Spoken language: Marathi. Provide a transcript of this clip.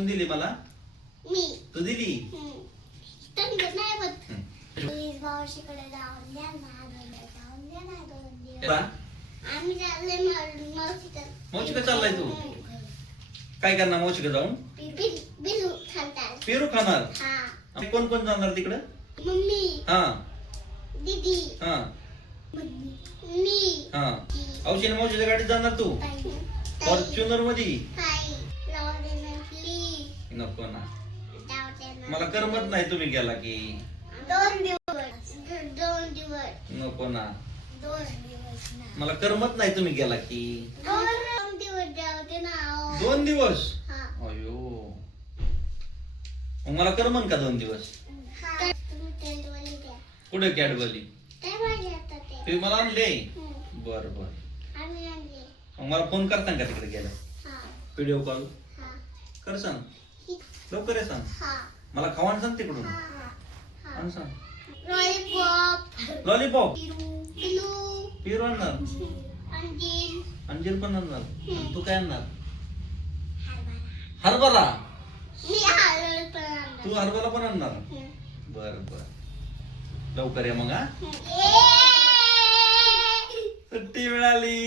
कोण दिली मला? मी. तू दिली? तुम्ही नाही बघ. प्लीज मावशीकडे जाऊन द्या ना, जाऊन द्या ना 2 दिवस. आम्ही चालले मावशीकडे. मावशीकडे चाललाय तू? काय करणार मावशीकडे जाऊन? बिलू खाणार. पेरू खाणार? हा. कोण कोण जाणार तिकडे? मम्मी. हा. दीदी. हा. मी. हा. औषधी मावशीच्या गाडीत जाणार तू? फॉर्च्युनर मध्ये? नको ना, मला करमत नाही तुम्ही गेला की. 2 दिवस. 2 दिवस. नको ना, 2 दिवस ना. मला करमत नाही तुम्ही गेला की. 2 दिवस जाऊ दे ना. 2 दिवस? हा. अयो, मग मला करमन का 2 दिवस? हा. तुम्ही टेंटवाले द्या. कुठे कॅडबरी? काय माझे आता ते. तुम्ही मला आणले? बर बर. आम्ही आणले. मग मला फोन करता का तिकडे गेला? हा. व्हिडिओ कॉल हा. कर सांग, लवकर ये सांग. हा. मला खावान सांग तिकडून. हा. आण सांग. लॉलीपॉप. लॉलीपॉप? पिलू. पेरू आणणार? अंजीर. अंजीर पण आणणार? आणि तू काय आणणार? हरभरा. हरभरा? मी हरभरा पण आणणार. तू हरभरा पण आणणार? बर बर, लवकर या मग. हा, ये. सुट्टी मिळाली.